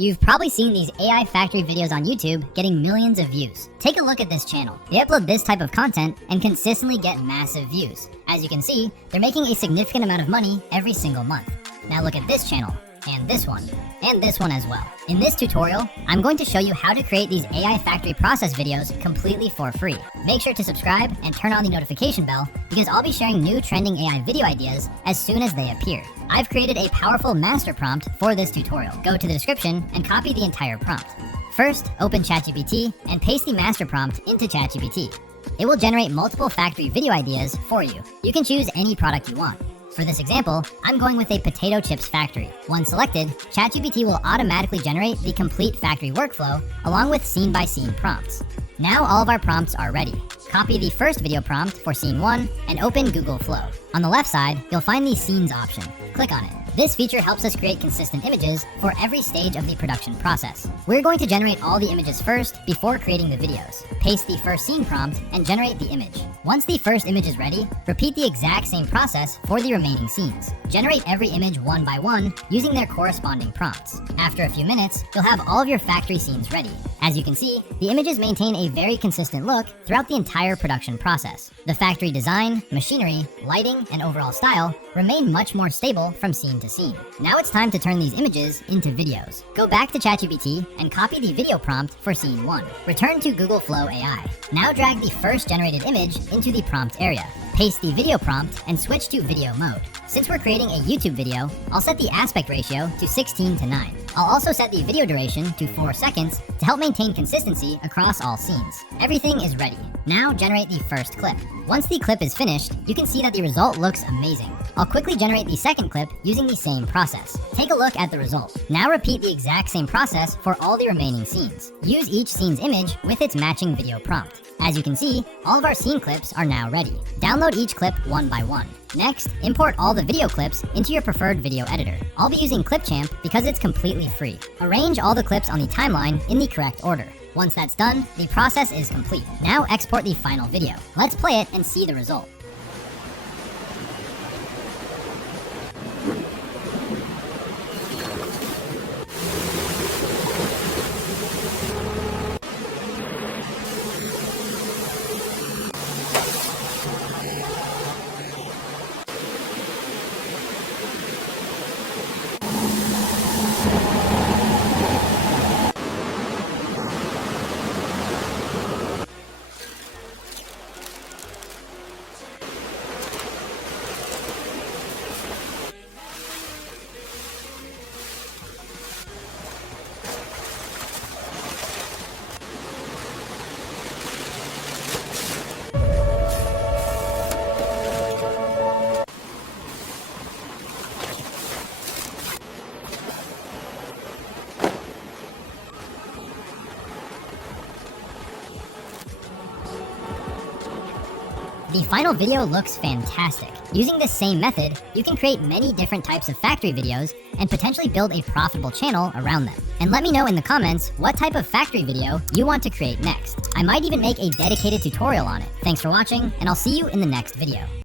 You've probably seen these AI factory videos on YouTube getting millions of views. Take a look at this channel. They upload this type of content and consistently get massive views. As you can see, they're making a significant amount of money every single month. Now look at this channel, and this one as well. In this tutorial, I'm going to show you how to create these AI factory process videos completely for free. Make sure to subscribe and turn on the notification bell because I'll be sharing new trending AI video ideas as soon as they appear. I've created a powerful master prompt for this tutorial. Go to the description and copy the entire prompt. First, open ChatGPT and paste the master prompt into ChatGPT. It will generate multiple factory video ideas for you. You can choose any product you want. For this example, I'm going with a potato chips factory. Once selected, ChatGPT will automatically generate the complete factory workflow along with scene-by-scene prompts. Now all of our prompts are ready. Copy the first video prompt for scene 1 and open Google Flow. On the left side, you'll find the scenes option. Click on it. This feature helps us create consistent images for every stage of the production process. We're going to generate all the images first before creating the videos. Paste the first scene prompt and generate the image. Once the first image is ready, repeat the exact same process for the remaining scenes. Generate every image one by one using their corresponding prompts. After a few minutes, you'll have all of your factory scenes ready. As you can see, the images maintain a very consistent look throughout the entire production process. The factory design, machinery, lighting, and overall style remain much more stable from scene to scene. Now it's time to turn these images into videos. Go back to ChatGPT and copy the video prompt for scene 1. Return to Google Flow AI. Now drag the first generated image into the prompt area. Paste the video prompt and switch to video mode. Since we're creating a YouTube video, I'll set the aspect ratio to 16:9. I'll also set the video duration to 4 seconds to help maintain consistency across all scenes. Everything is ready. Now generate the first clip. Once the clip is finished, you can see that the result looks amazing. I'll quickly generate the second clip using the same process. Take a look at the result. Now repeat the exact same process for all the remaining scenes. Use each scene's image with its matching video prompt. As you can see, all of our scene clips are now ready. Download each clip one by one. Next, import all the video clips into your preferred video editor. I'll be using Clipchamp because it's completely free. Arrange all the clips on the timeline in the correct order. Once that's done, the process is complete. Now export the final video. Let's play it and see the result. The final video looks fantastic. Using this same method, you can create many different types of factory videos and potentially build a profitable channel around them. And let me know in the comments what type of factory video you want to create next. I might even make a dedicated tutorial on it. Thanks for watching, and I'll see you in the next video.